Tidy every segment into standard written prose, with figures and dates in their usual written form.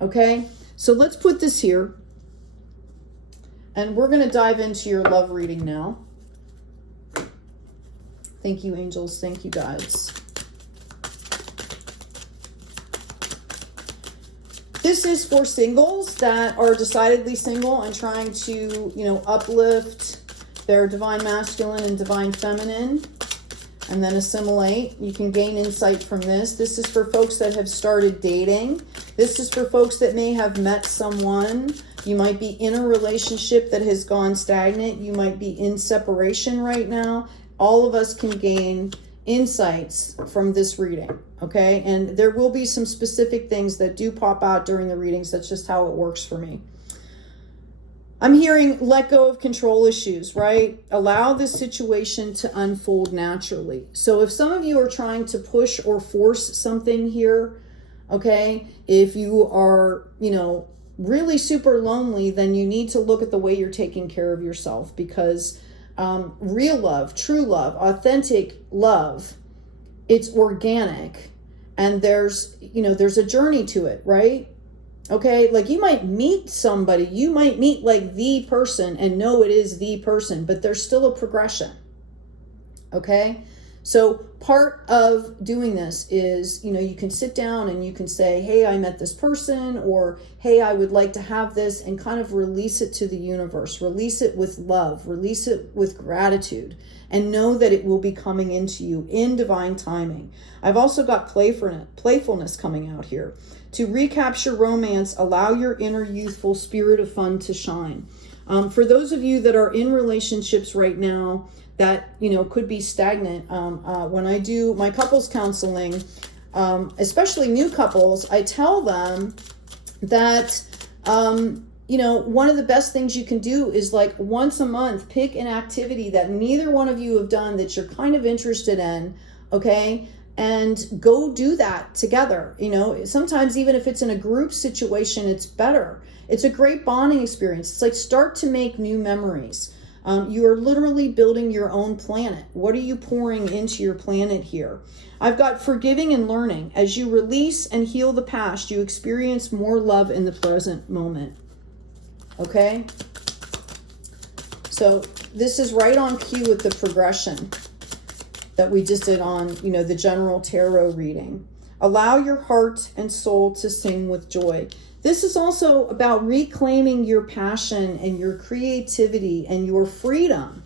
Okay, so let's put this here. And we're going to dive into your love reading now. Thank you, angels. Thank you, guides. This is for singles that are decidedly single and trying to, you know, uplift their divine masculine and divine feminine and then assimilate. You can gain insight from this. This is for folks that have started dating. This is for folks that may have met someone. You might be in a relationship that has gone stagnant. You might be in separation right now. All of us can gain insights from this reading, okay? And there will be some specific things that do pop out during the readings. That's just how it works for me. I'm hearing let go of control issues, right? Allow this situation to unfold naturally. So if some of you are trying to push or force something here, okay, if you are, you know, really super lonely, then you need to look at the way you're taking care of yourself, because real love, true love, authentic love, it's organic, and there's, you know, there's a journey to it, right? Okay, like you might meet somebody, you might meet like the person and know it is the person, but there's still a progression. Okay, so part of doing this is, you know, you can sit down and you can say, hey, I met this person, or hey, I would like to have this, and kind of release it to the universe, release it with love, release it with gratitude, and know that it will be coming into you in divine timing. I've also got playfulness coming out here. To recapture romance, allow your inner youthful spirit of fun to shine. For those of you that are in relationships right now that, you know, could be stagnant, when I do my couples counseling, especially new couples, I tell them that, you know, one of the best things you can do is like once a month, pick an activity that neither one of you have done that you're kind of interested in, okay? And go do that together. You know, sometimes even if it's in a group situation, it's better. It's a great bonding experience. It's like start to make new memories. You are literally building your own planet. What are you pouring into your planet here? I've got forgiving and learning. As you release and heal the past, you experience more love in the present moment. Okay? So this is right on cue with the progression that we just did on, you know, the general tarot reading. Allow your heart and soul to sing with joy. This is also about reclaiming your passion and your creativity and your freedom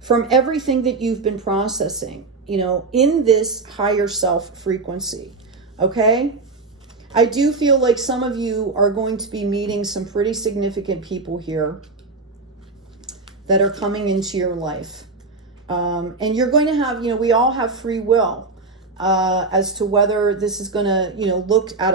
from everything that you've been processing, you know, in this higher self frequency. Okay? I do feel like some of you are going to be meeting some pretty significant people here that are coming into your life. And you're going to have, you know, we all have free will as to whether this is going to, you know, look at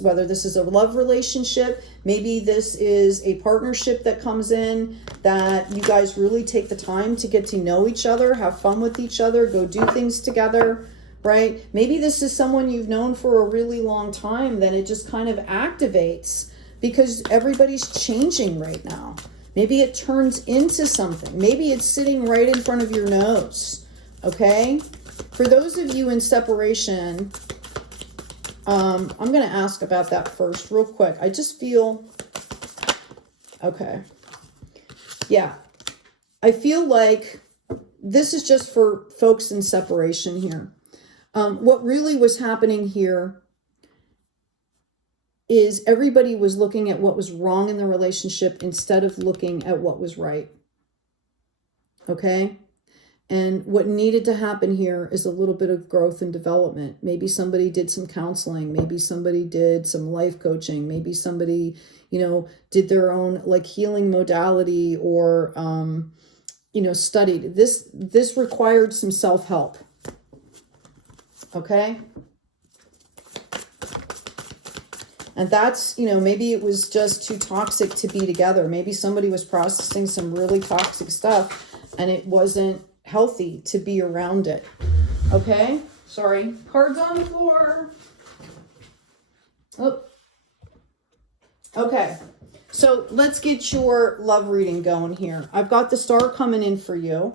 whether this is a love relationship. Maybe this is a partnership that comes in that you guys really take the time to get to know each other, have fun with each other, go do things together, right? Maybe this is someone you've known for a really long time, then it just kind of activates because everybody's changing right now. Maybe it turns into something. Maybe it's sitting right in front of your nose, okay? For those of you in separation, I'm going to ask about that first real quick. I just feel, okay. Yeah, I feel like this is just for folks in separation here. What really was happening here is everybody was looking at what was wrong in the relationship instead of looking at what was right. Okay? And what needed to happen here is a little bit of growth and development. Maybe somebody did some counseling. Maybe somebody did some life coaching. Maybe somebody, you know, did their own like healing modality or, you know, studied. This required some self-help. Okay? And that's, you know, maybe it was just too toxic to be together. Maybe somebody was processing some really toxic stuff and it wasn't healthy to be around it. Okay? Sorry. Cards on the floor. Oh. Okay. So let's get your love reading going here. I've got the star coming in for you.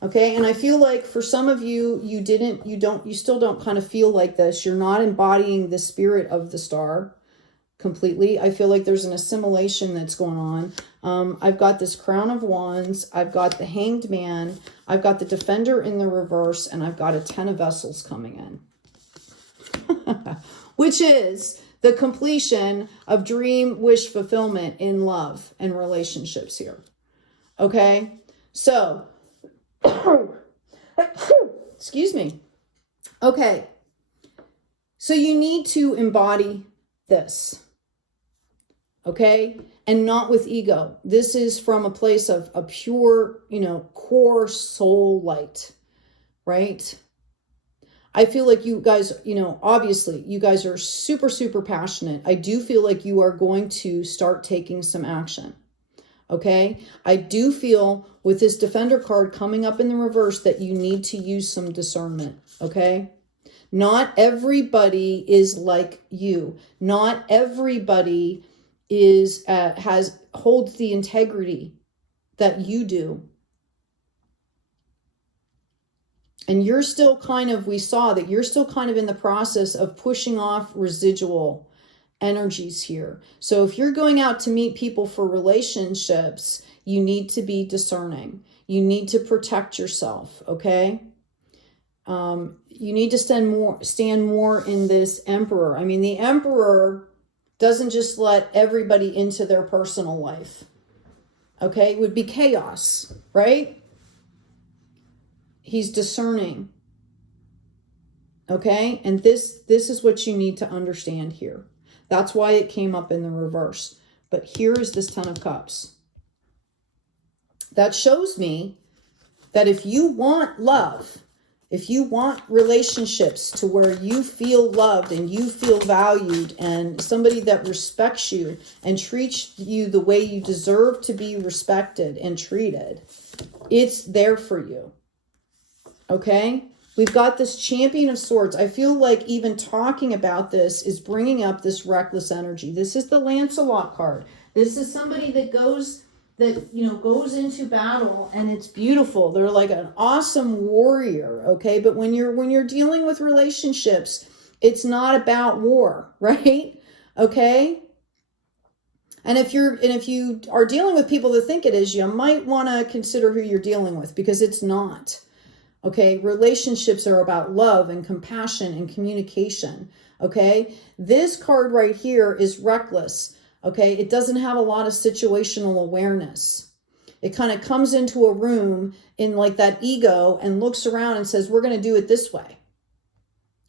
Okay, and I feel like for some of you, you still don't kind of feel like this. You're not embodying the spirit of the star completely. I feel like there's an assimilation that's going on. I've got this Crown of Wands. I've got the Hanged Man. I've got the Defender in the reverse, and I've got a 10 of Vessels coming in, which is the completion of dream wish fulfillment in love and relationships here. Okay, so excuse me. Okay, so you need to embody this, okay, and not with ego. This is from a place of a pure, core soul light, right? I feel like you guys, obviously you guys are super, super passionate. I do feel like you are going to start taking some action. Okay, I do feel with this Defender card coming up in the reverse that you need to use some discernment. Okay, not everybody is like you. Not everybody is holds the integrity that you do. And you're still we saw that you're still kind of in the process of pushing off residual energies here. So if you're going out to meet people for relationships, you need to be discerning. You need to protect yourself, okay? You need to stand more in this Emperor. I mean, the Emperor doesn't just let everybody into their personal life, okay? It would be chaos, right? He's discerning, okay? And this is what you need to understand here. That's why it came up in the reverse. But here is this 10 of Cups. That shows me that if you want love, if you want relationships to where you feel loved and you feel valued and somebody that respects you and treats you the way you deserve to be respected and treated, it's there for you. Okay? We've got this Champion of Swords. I feel like even talking about this is bringing up this reckless energy. This is the Lancelot card. This is somebody that goes into battle, and it's beautiful. They're like an awesome warrior, okay? But when you're dealing with relationships, it's not about war, right? Okay? And if you are dealing with people that think it is, you might want to consider who you're dealing with, because it's not. Okay, relationships are about love and compassion and communication. Okay, this card right here is reckless. Okay, it doesn't have a lot of situational awareness. It kind of comes into a room in like that ego and looks around and says, we're going to do it this way.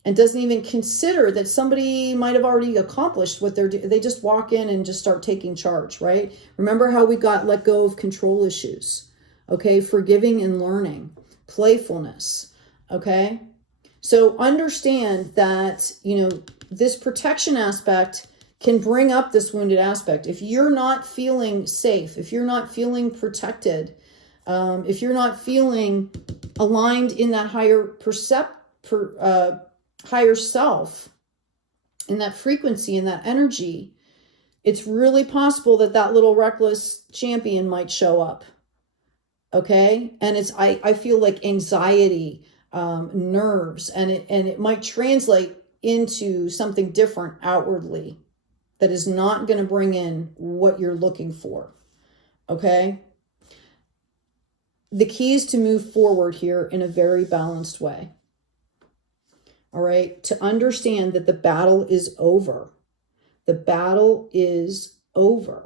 And doesn't even consider that somebody might have already accomplished what they're doing. They just walk in and just start taking charge, right? Remember how we got let go of control issues. Okay, forgiving and learning. Playfulness. Okay, so understand that this protection aspect can bring up this wounded aspect. If you're not feeling safe, if you're not feeling protected, if you're not feeling aligned in that higher higher self, in that frequency, in that energy, it's really possible that little reckless champion might show up. Okay, and I feel like anxiety, nerves, and it might translate into something different outwardly that is not going to bring in what you're looking for. Okay, the key is to move forward here in a very balanced way. All right, to understand that the battle is over. The battle is over.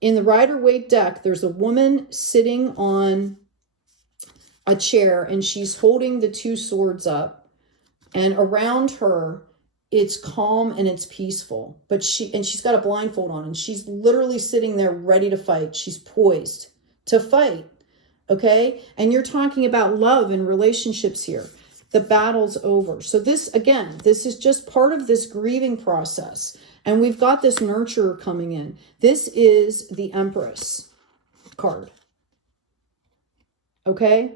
In the Rider-Waite deck, there's a woman sitting on a chair, and she's holding the 2 swords up. And around her, it's calm and it's peaceful. But she's got a blindfold on, and she's literally sitting there ready to fight. She's poised to fight. Okay? And you're talking about love and relationships here. The battle's over. So this is just part of this grieving process. And we've got this nurturer coming in. This is the Empress card. Okay?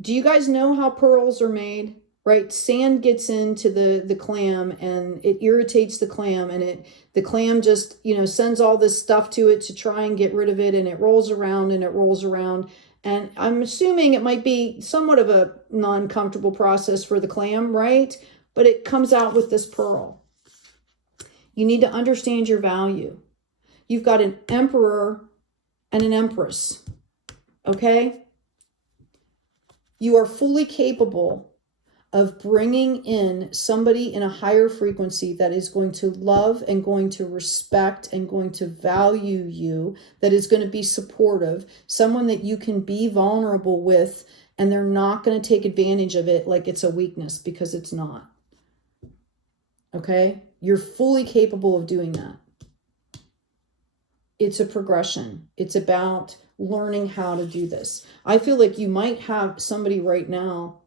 Do you guys know how pearls are made? right? Sand gets into the clam and it irritates the clam, and the clam just, you know, sends all this stuff to it to try and get rid of it, and it rolls around and it rolls around. And I'm assuming it might be somewhat of a non-comfortable process for the clam, right? But it comes out with this pearl. You need to understand your value. You've got an emperor and an empress, okay? You are fully capable of bringing in somebody in a higher frequency that is going to love and going to respect and going to value you, that is going to be supportive, someone that you can be vulnerable with, and they're not going to take advantage of it like it's a weakness, because it's not. Okay? You're fully capable of doing that. It's a progression. It's about learning how to do this. I feel like you might have somebody right now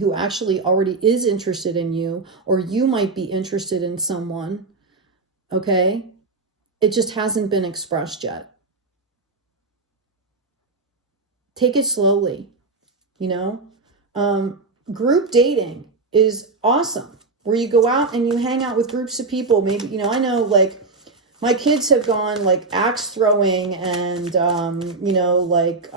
who actually already is interested in you, or you might be interested in someone, okay? It just hasn't been expressed yet. Take it slowly, you know? Group dating is awesome, where you go out and you hang out with groups of people. Maybe, you know, I know, like, my kids have gone, like, axe throwing and, you know, like,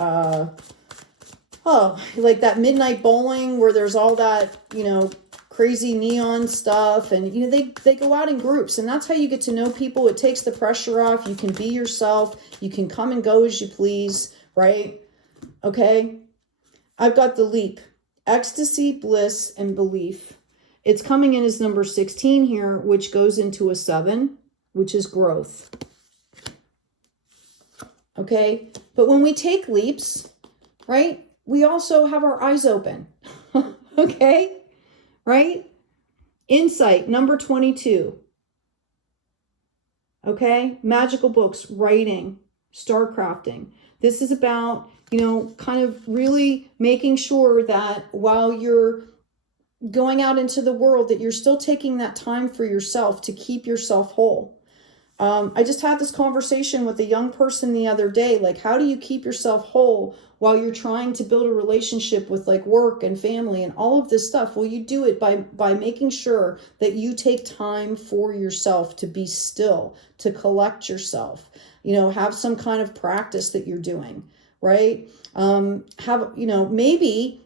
like that midnight bowling where there's all that, you know, crazy neon stuff. And, you know, they go out in groups, and that's how you get to know people. It takes the pressure off. You can be yourself. You can come and go as you please, right? Okay. I've got the leap, ecstasy, bliss, and belief. It's coming in as number 16 here, which goes into a 7, which is growth. Okay. But when we take leaps, right, we also have our eyes open. Okay? Right? Insight, number 22. Okay? Magical books, writing, star crafting. This is about, you know, kind of really making sure that while you're going out into the world, that you're still taking that time for yourself to keep yourself whole. I just had this conversation with a young person the other day. Like, how do you keep yourself whole while you're trying to build a relationship with, like, work and family and all of this stuff? Well, you do it by making sure that you take time for yourself to be still, to collect yourself, you know, have some kind of practice that you're doing, right? Have, you know, maybe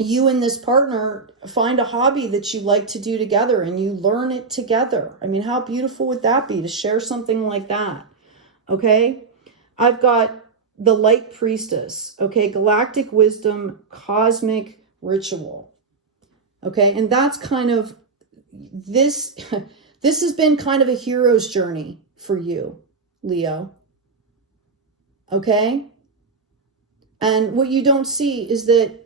you and this partner find a hobby that you like to do together and you learn it together. I mean, how beautiful would that be to share something like that? Okay. I've got the light priestess. Okay. Galactic wisdom, cosmic ritual. Okay. And that's kind of this, this has been kind of a hero's journey for you, Leo. Okay. And what you don't see is that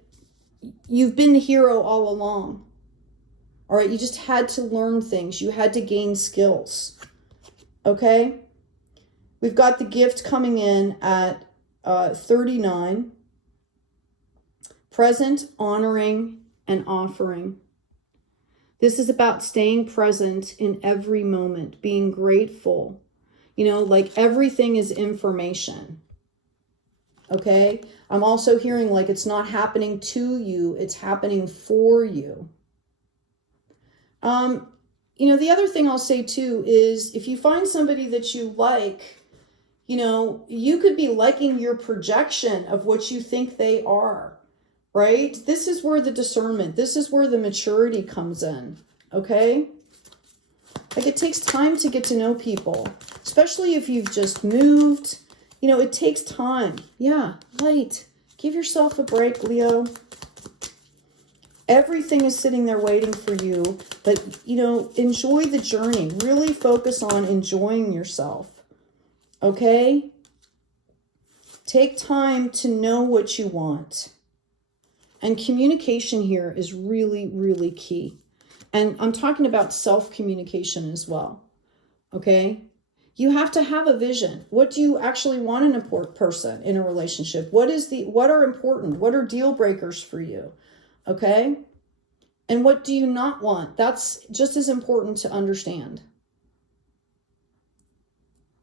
you've been the hero all along. All right. You just had to learn things. You had to gain skills. Okay. We've got the gift coming in at 39. Present, honoring, and offering. This is about staying present in every moment, being grateful. You know, like, everything is information. Okay. I'm also hearing, like, it's not happening to you, it's happening for you. You know, the other thing I'll say too is, if you find somebody that you like, you know, you could be liking your projection of what you think they are, right? This is where the discernment, this is where the maturity comes in. Okay. Like, it takes time to get to know people, especially if you've just moved. You know, it takes time. Yeah, light. Give yourself a break, Leo. Everything is sitting there waiting for you. But, you know, enjoy the journey. Really focus on enjoying yourself. Okay? Take time to know what you want. And communication here is really, really key. And I'm talking about self-communication as well. Okay? You have to have a vision. What do you actually want in a person, in a relationship? What are important? What are deal breakers for you? Okay. And what do you not want? That's just as important to understand.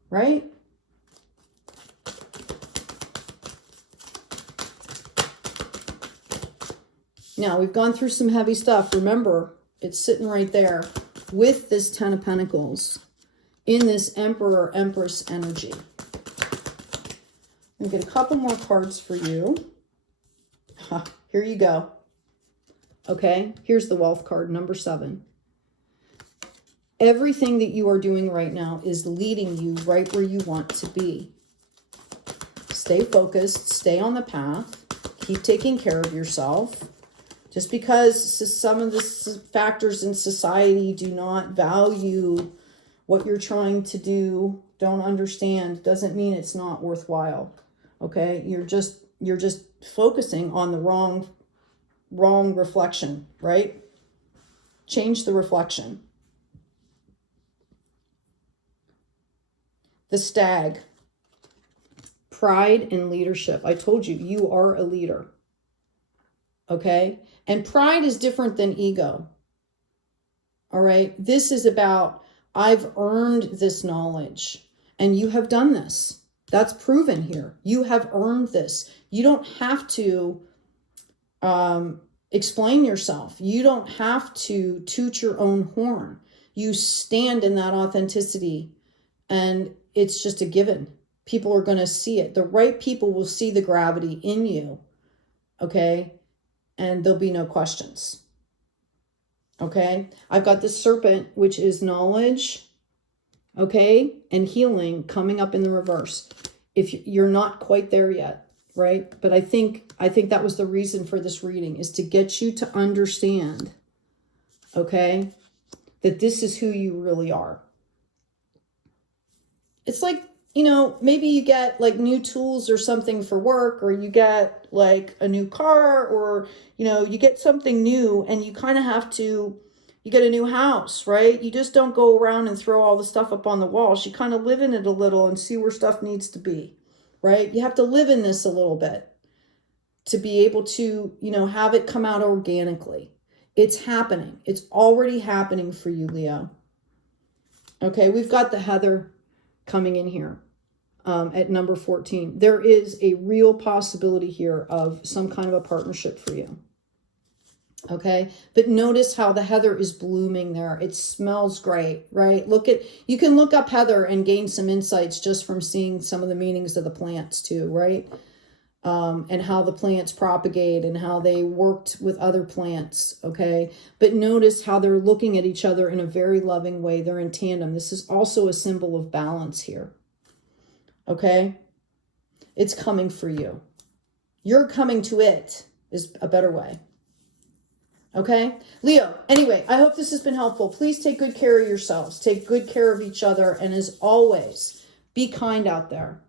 Right? Now, we've gone through some heavy stuff. Remember, it's sitting right there with this Ten of Pentacles in this Emperor, Empress energy. I'm going to get a couple more cards for you. Here you go. Okay, here's the Wealth card, number 7. Everything that you are doing right now is leading you right where you want to be. Stay focused, stay on the path, keep taking care of yourself. Just because some of the factors in society do not value what you're trying to do, don't understand, doesn't mean it's not worthwhile. Okay, you're just focusing on the wrong reflection, right? Change the reflection. The Stag, pride and leadership. I told you, you are a leader. Okay? And pride is different than ego. All right? This is about, I've earned this knowledge. And you have done this. That's proven here. You have earned this. You don't have to explain yourself. You don't have to toot your own horn. You stand in that authenticity. And it's just a given. People are going to see it. The right people will see the gravity in you. Okay? And there'll be no questions. Okay? I've got the Serpent, which is knowledge, okay, and healing coming up in the reverse. If you're not quite there yet, right? But I think that was the reason for this reading, is to get you to understand, okay, that this is who you really are. It's like, you know, maybe you get like new tools or something for work, or you get like a new car, or, you know, you get something new and you kind of have to, you get a new house, right? You just don't go around and throw all the stuff up on the walls. You kind of live in it a little and see where stuff needs to be, right? You have to live in this a little bit to be able to, you know, have it come out organically. It's happening. It's already happening for you, Leo. Okay, we've got the Heather coming in here at number 14. There is a real possibility here of some kind of a partnership for you. Okay, but notice how the Heather is blooming there. It smells great, right? You can look up Heather and gain some insights just from seeing some of the meanings of the plants too, right? And how the plants propagate and how they worked with other plants, okay? But notice how they're looking at each other in a very loving way. They're in tandem. This is also a symbol of balance here, okay? It's coming for you. You're coming to it is a better way, okay? Leo, anyway, I hope this has been helpful. Please take good care of yourselves. Take good care of each other. And as always, be kind out there.